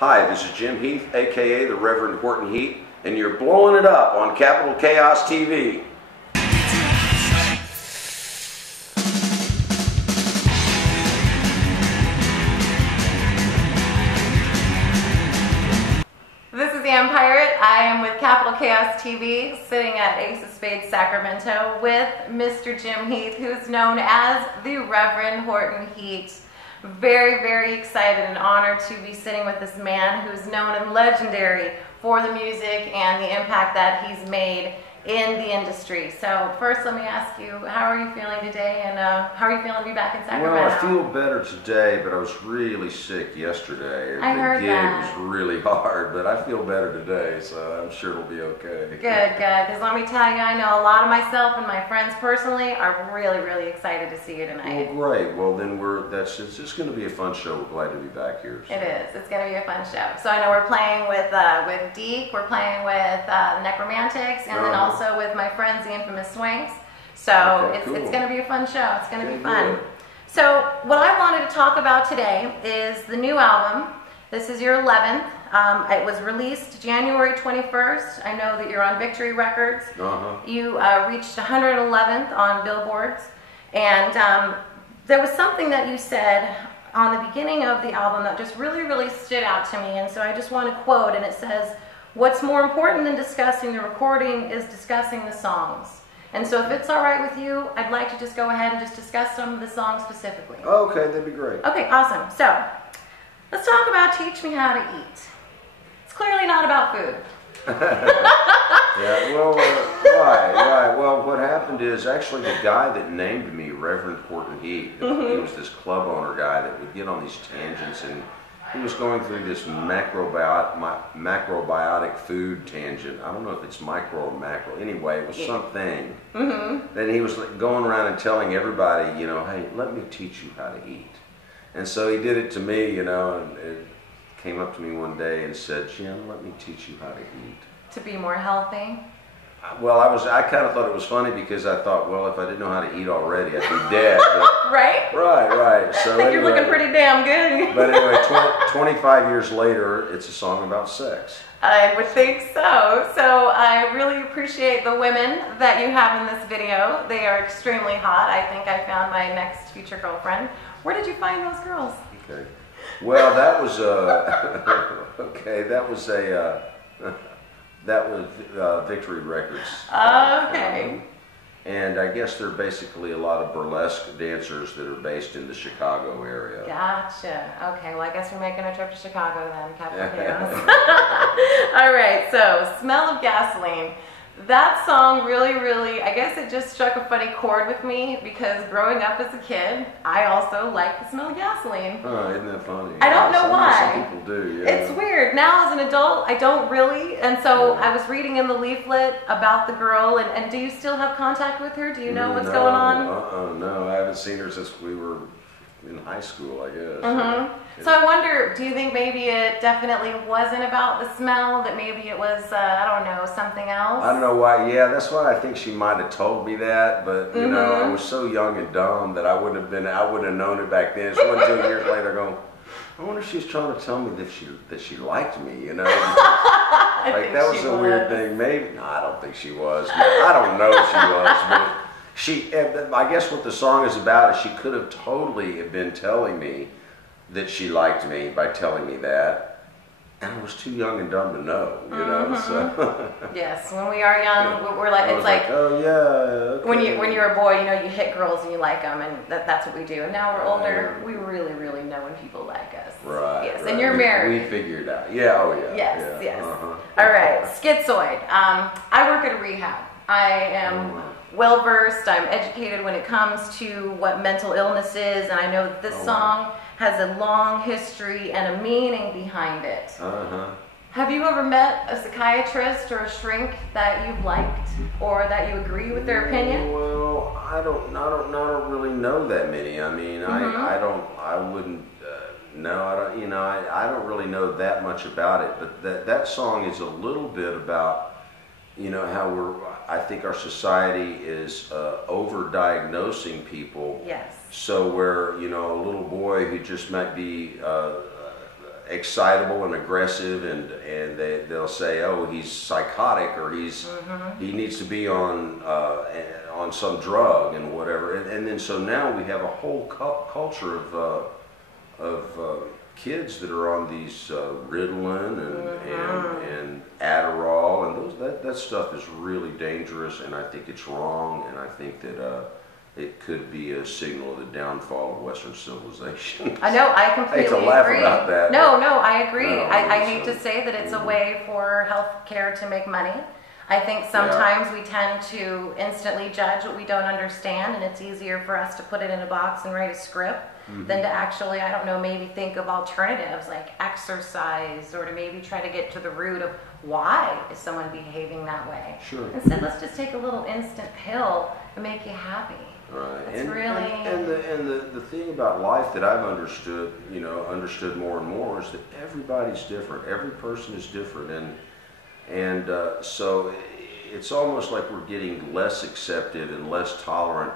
Hi, this is Jim Heath, aka the Reverend Horton Heat, and you're blowing it up on Capital Chaos TV. This is Amb Pirate. I am with Capital Chaos TV, sitting at Ace of Spades, Sacramento, with Mr. Jim Heath, who is known as the Reverend Horton Heat. Very, very excited and honored to be sitting with this man who is known and legendary for the music and the impact that he's made in the industry. So first, let me ask you, how are you feeling today, and how are you feeling to be back in Sacramento? Well, I feel better today, but I was really sick yesterday. I heard that. The gig was really hard, but I feel better today, so I'm sure it'll be okay. Good, good. Because let me tell you, I know a lot of myself and my friends personally are really, really excited to see you tonight. Well, great. Well, then it's just going to be a fun show. We're glad to be back here. So. It is. It's going to be a fun show. So I know we're playing with Deke, we're playing with Necromantics, and then also with my friends, the Infamous Swanks. So okay, it's going to be a fun show. It's going to be fun. Good. So what I wanted to talk about today is the new album. This is your 11th. It was released January 21st. I know that you're on Victory Records. You reached 111th on Billboards. And there was something that you said on the beginning of the album that just really, really stood out to me. And so I just want to quote, and it says, "What's more important than discussing the recording is discussing the songs." And so if it's all right with you, I'd like to just go ahead and just discuss some of the songs specifically. Okay, that'd be great. Okay, awesome. So let's talk about Teach Me How to Eat. It's clearly not about food. Yeah, well, right. Well, what happened is actually the guy that named me Reverend Horton Heat, he was this club owner guy that would get on these tangents, and he was going through this macrobiotic food tangent. I don't know if it's micro or macro. Anyway, it was something. Then he was going around and telling everybody, you know, hey, let me teach you how to eat. And so he did it to me, you know, and it came up to me one day and said, Jim, let me teach you how to eat. To be more healthy? Well, I kind of thought it was funny because I thought, well, if I didn't know how to eat already, I'd be dead. But, right? Right. So I think you're looking pretty damn good. But anyway, 25 years later, it's a song about sex. I would think so. So I really appreciate the women that you have in this video. They are extremely hot. I think I found my next future girlfriend. Where did you find those girls? Okay. Well, that was Victory Records. Okay. And I guess they're basically a lot of burlesque dancers that are based in the Chicago area. Gotcha. Okay, well I guess we're making a trip to Chicago then, Capital Chaos. All right, so Smell of Gasoline. That song really, really, I guess it just struck a funny chord with me because growing up as a kid, I also liked the smell of gasoline. Oh, isn't that funny? I don't know why. Some people do, yeah. It's weird. Now as an adult, I don't really. And so I was reading in the leaflet about the girl, and do you still have contact with her? Do you know what's going on? No, I haven't seen her since we were in high school, I guess. So I wonder, do you think maybe it definitely wasn't about the smell, that maybe it was, I don't know, something else? I don't know why. Yeah, that's why I think she might have told me that, but you know, I was so young and dumb that I wouldn't have known it back then. So 1 2 years later, going, I wonder if she's trying to tell me that she liked me, you know? Like that was a weird thing. Maybe no, I don't think she was. I don't know if she was, but I guess what the song is about is she could have totally been telling me that she liked me by telling me that, and I was too young and dumb to know, you know. So yes, when we are young, we're like, it's like, oh yeah. Okay. When you're a boy, you know, you hit girls and you like them, and that's what we do. And now we're older, we really, really know when people like us. Right. Yes, right. and you're married. We figured out. Yeah. Oh yeah. Yes. Yeah. Yes. All right. Schizoid. I work at a rehab. I am well versed. I'm educated when it comes to what mental illness is, and I know that this song has a long history and a meaning behind it. Have you ever met a psychiatrist or a shrink that you've liked, or that you agree with their opinion? Well, I don't really know that many. I mean, I wouldn't. No, I don't. You know, I don't really know that much about it. But that song is a little bit about, you know, how I think our society is overdiagnosing people. Yes. So where, you know, a little boy who just might be excitable and aggressive, and they'll say, oh, he's psychotic, or he needs to be on some drug and whatever, and then so now we have a whole culture of kids that are on these Ritalin and Adderall, and that stuff is really dangerous, and I think it's wrong, and I think that it could be a signal of the downfall of Western civilization. I know, I completely hate to laugh agree. about that. No, I agree. No, I hate to say that it's a way for healthcare to make money. I think sometimes we tend to instantly judge what we don't understand, and it's easier for us to put it in a box and write a script than to actually, I don't know, maybe think of alternatives like exercise, or to maybe try to get to the root of why is someone behaving that way. Sure. Instead, let's just take a little instant pill and make you happy. Right. It's The thing about life that I've understood more and more, is that everybody's different. Every person is different, and so it's almost like we're getting less accepted and less tolerant,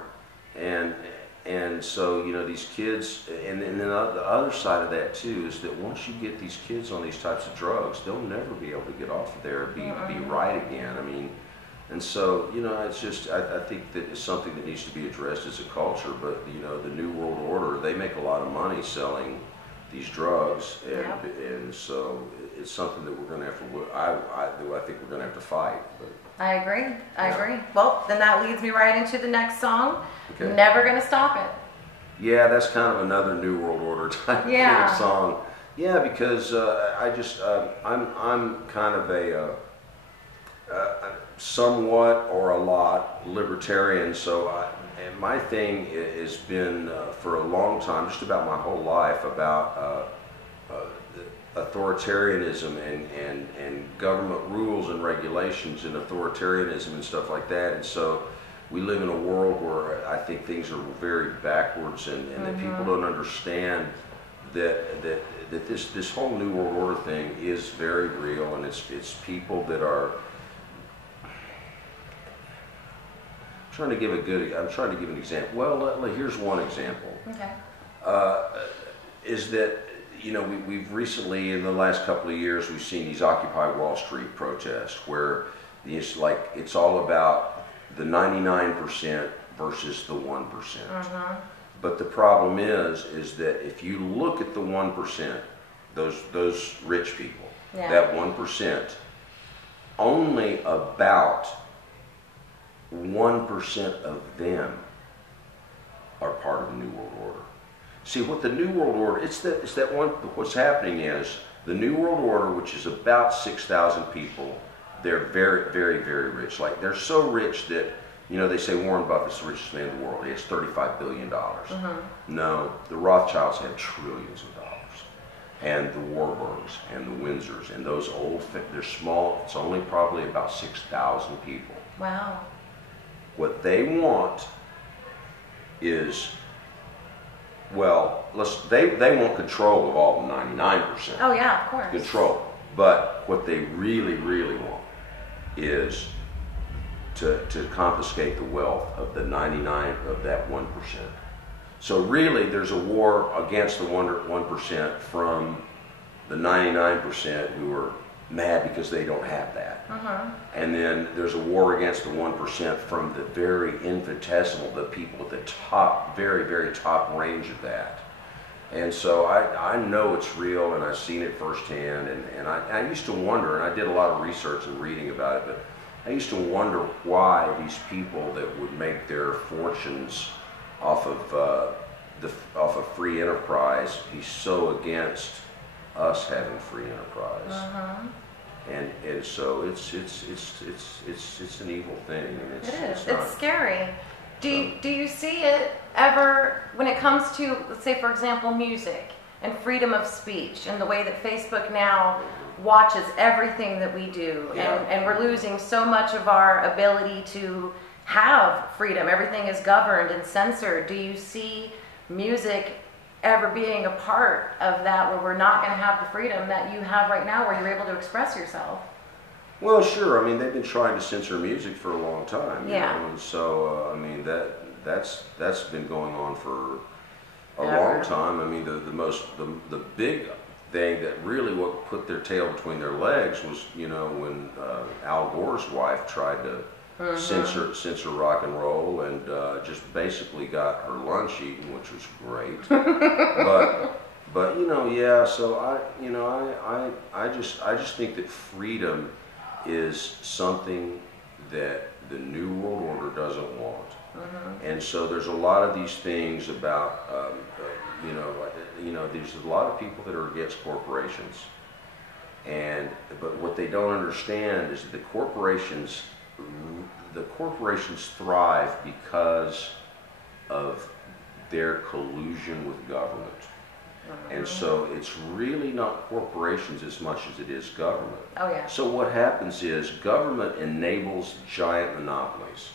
and so these kids, and then the other side of that too is that once you get these kids on these types of drugs, they'll never be able to get off of there and be right again. I mean. And so, it's just, I think that it's something that needs to be addressed as a culture, but, the New World Order, they make a lot of money selling these drugs, and so it's something that we're going to have to, I think we're going to have to fight. But, I agree. I agree. Well, then that leads me right into the next song, okay. Never Gonna Stop It. Yeah, that's kind of another New World Order type of song. Yeah, because I'm kind of a somewhat or a lot libertarian, so and my thing has been for a long time, just about my whole life, about authoritarianism and government rules and regulations and authoritarianism and stuff like that. And so we live in a world where I think things are very backwards, and that people don't understand that this whole New World Order thing is very real, and it's people that are. I'm trying to give an example. Well, here's one example. Okay. Is that we've recently, in the last couple of years, we've seen these Occupy Wall Street protests where it's all about the 99% versus the 1%. But the problem is that if you look at the 1%, those rich people, that 1%, only about 1% of them are part of the New World Order. See, what the New World Order, it's that one, what's happening is the New World Order, which is about 6,000 people, they're very, very, very rich. Like, they're so rich that, they say Warren Buffett's the richest man in the world. He has $35 billion. No, the Rothschilds have trillions of dollars. And the Warburgs and the Windsors and those they're small, it's only probably about 6,000 people. Wow. What they want is, they want control of all the 99%. Oh yeah, of course. Control. But what they really, really want is to confiscate the wealth of the 99 of that 1%. So really, there's a war against the 1% from the 99% who are mad because they don't have that. And then there's a war against the 1% from the very infinitesimal, the people at the top, very, very top range of that. And so I know it's real, and I've seen it firsthand, and I used to wonder, and I did a lot of research and reading about it, but I used to wonder why these people that would make their fortunes off of free enterprise be so against us having free enterprise. And so it's an evil thing. And it's scary. Do you see it ever when it comes to, let's say, for example, music and freedom of speech, and the way that Facebook now watches everything that we do, and we're losing so much of our ability to have freedom. Everything is governed and censored. Do you see music ever being a part of that, where we're not going to have the freedom that you have right now, where you're able to express yourself? Well, sure. I mean, they've been trying to censor music for a long time. And so, I mean, that's been going on for a long time. I mean, the thing that really what put their tail between their legs was, you know, when Al Gore's wife tried to censor rock and roll, and just basically got her lunch eaten, which was great. but you know, yeah. So I just think that freedom is something that the New World Order doesn't want. And so there's a lot of these things about, there's a lot of people that are against corporations. But what they don't understand is the corporations thrive because of their collusion with government. And so it's really not corporations as much as it is government. Oh, yeah. So what happens is government enables giant monopolies.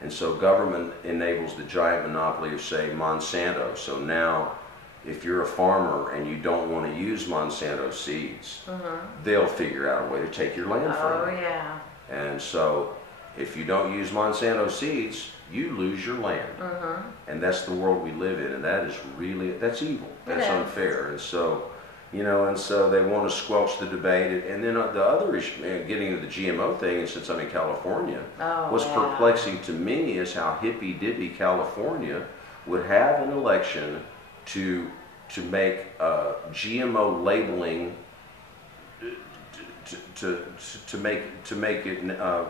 And so government enables the giant monopoly of, say, Monsanto. So now, if you're a farmer and you don't want to use Monsanto seeds, they'll figure out a way to take your land from you. Oh, yeah. And so, if you don't use Monsanto seeds, you lose your land. And that's the world we live in, and that is really, that's evil. That's unfair. And so, and so they want to squelch the debate. And then the other issue, getting into the GMO thing, and since I'm in California, what's perplexing to me is how hippy-dippy California would have an election to make GMO labeling, to make it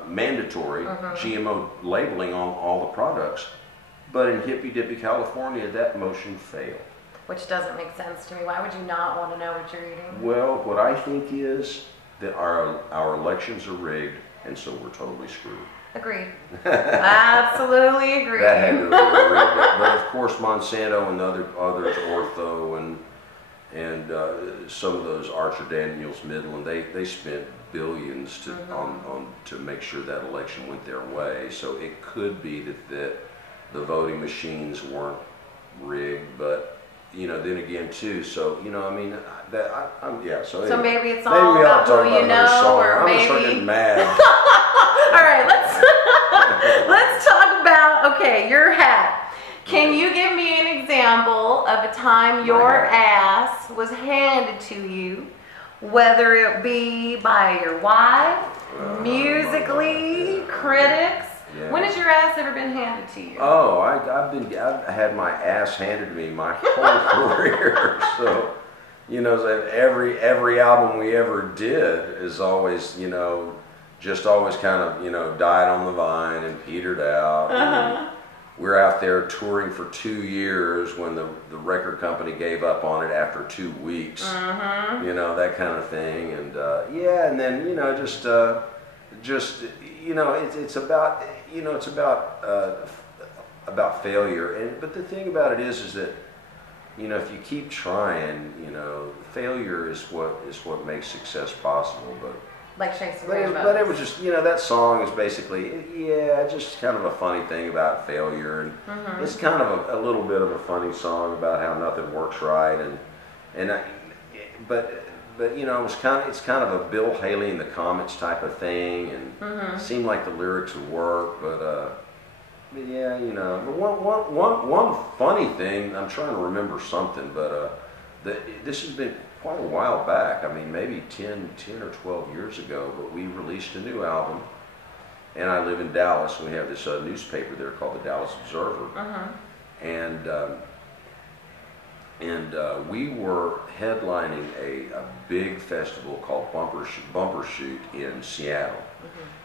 mandatory, GMO labeling on all the products. But in hippy-dippy California, that motion failed. Which doesn't make sense to me. Why would you not want to know what you're eating? Well, what I think is that our elections are rigged, and so we're totally screwed. Agreed. Absolutely agreed. That had to have been rigged. But of course, Monsanto and others, Ortho and some of those Archer Daniels Midland, they spent billions to make sure that election went their way. So it could be that the voting machines weren't rigged, but then again too. So So anyway, maybe it's all about who you know, or maybe. I'm starting mad. All right, let's talk about your hat. Can you give me an example of a time your ass was handed to you, whether it be by your wife, musically, critics? Yeah. When has your ass ever been handed to you? Oh, I've had my ass handed to me my whole career. So, every album we ever did is always, just always kind of, died on the vine and petered out. We're out there touring for 2 years when the record company gave up on it after 2 weeks. That kind of thing. And and then it's about failure. But the thing about it is that if you keep trying, failure is what makes success possible. But like Shakespeare. But it was just, that song is basically, just kind of a funny thing about failure, and it's kind of a little bit of a funny song about how nothing works right, but it's kind of a Bill Haley and the Comets type of thing, and it seemed like the lyrics would work, but one funny thing, I'm trying to remember something, but this has been quite a while back. I mean, maybe 10 or 12 years ago, but we released a new album, and I live in Dallas, and we have this newspaper there called the Dallas Observer, and we were headlining a big festival called Bumper Shoot in Seattle.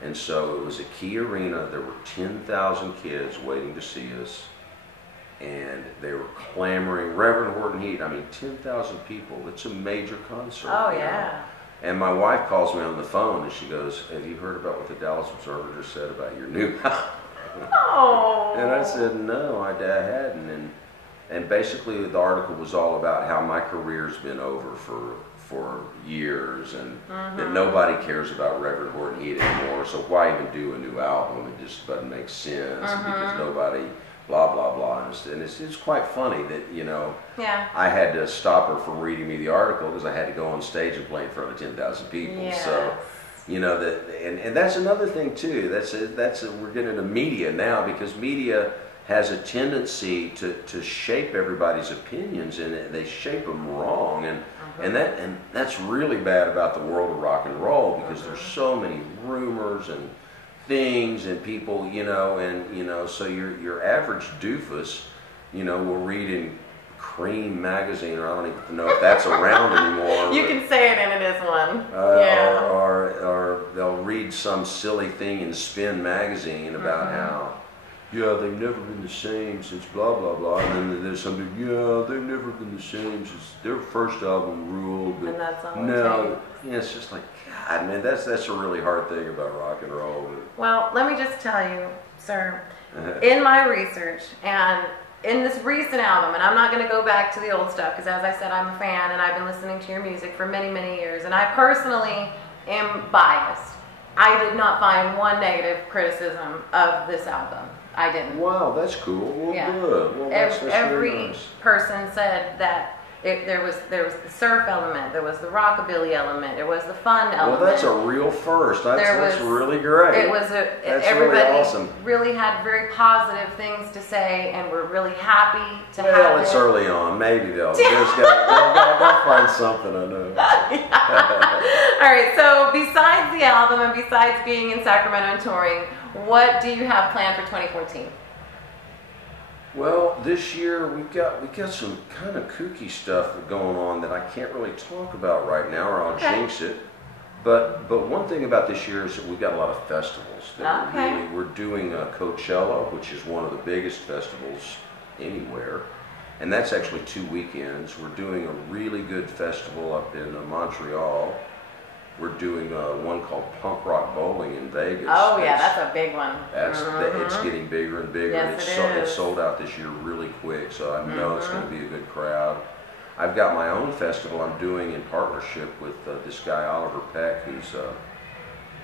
And so it was a key arena. There were 10,000 kids waiting to see us, and they were clamoring. Reverend Horton Heat, 10,000 people. It's a major concert. Oh, yeah. And my wife calls me on the phone, and she goes, "Have you heard about what the Dallas Observer just said about your new album?" Oh. And I said, "No, I hadn't." And basically the article was all about how my career's been over for years, and that nobody cares about Reverend Horton Heat anymore, so why even do a new album? It just doesn't make sense, because nobody blah blah blah. And it's quite funny that I had to stop her from reading me the article because I had to go on stage and play in front of 10,000 people. Yes. So and that's another thing too. That's we're getting into media now, because media has a tendency to shape everybody's opinions, and they shape them wrong, and that's really bad about the world of rock and roll, because there's so many rumors and things and people, so your average doofus, will read in Cream magazine, or I don't even know if that's around anymore. You can say it, and it is one. Yeah. Or they'll read some silly thing in Spin magazine about how, they've never been the same since blah blah blah, and then there's something, they've never been the same since their first album ruled. But and that's all no, it's just like, God, man, that's a really hard thing about rock and roll. Well, let me just tell you, sir, in my research and in this recent album, and I'm not going to go back to the old stuff, because as I said, I'm a fan and I've been listening to your music for many, many years, and I personally am biased. I did not find one negative criticism of this album. I didn't. Wow, that's cool. Well, good. Well, that's every very nice. person said that there was the surf element, there was the rockabilly element, there was the fun element. Well, that's a real first. That's really great. That's everybody really awesome. Really had very positive things to say, and we're really happy to have it. Well, it's early on. Maybe they'll find something, I know. All right, so besides the album and besides being in Sacramento and touring, what do you have planned for 2014? Well, this year we got some kind of kooky stuff going on that I can't really talk about right now, or I'll jinx it. But one thing about this year is that we've got a lot of festivals that we're doing Coachella, which is one of the biggest festivals anywhere, and that's actually 2 weekends. We're doing a really good festival up in Montreal. We're doing one called Punk Rock Bowling in Vegas. Oh, that's a big one. It's getting bigger and bigger. Yes, and it's sold out this year really quick, so I know it's going to be a good crowd. I've got my own festival I'm doing in partnership with this guy, Oliver Peck, who's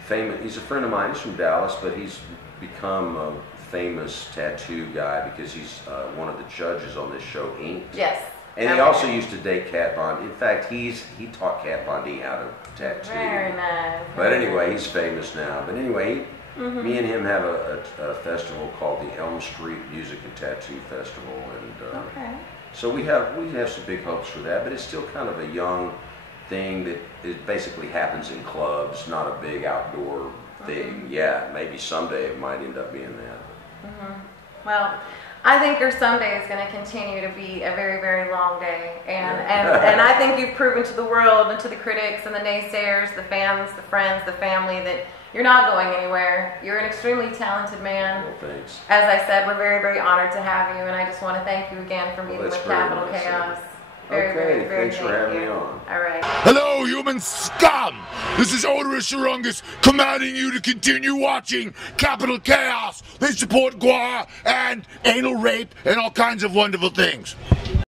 famous. He's a friend of mine. He's from Dallas, but he's become a famous tattoo guy because he's one of the judges on this show, Inked. Yes. And he also used to date Kat Von D. In fact, he taught Kat Von D how to tattoo. Very nice. But anyway, he's famous now. But anyway, me and him have a festival called the Elm Street Music and Tattoo Festival, and so we have some big hopes for that. But it's still kind of a young thing that it basically happens in clubs, not a big outdoor thing. Yeah, maybe someday it might end up being that. Well, I think your someday is going to continue to be a very, very long day, and I think you've proven to the world and to the critics and the naysayers, the fans, the friends, the family, that you're not going anywhere. You're an extremely talented man. Well, thanks. As I said, we're very, very honored to have you, and I just want to thank you again for meeting with Capital Chaos. Very, thanks for having me on. All right. Hello, human scum! This is Odorous Urungus commanding you to continue watching Capital Chaos. They support Guar and anal rape and all kinds of wonderful things.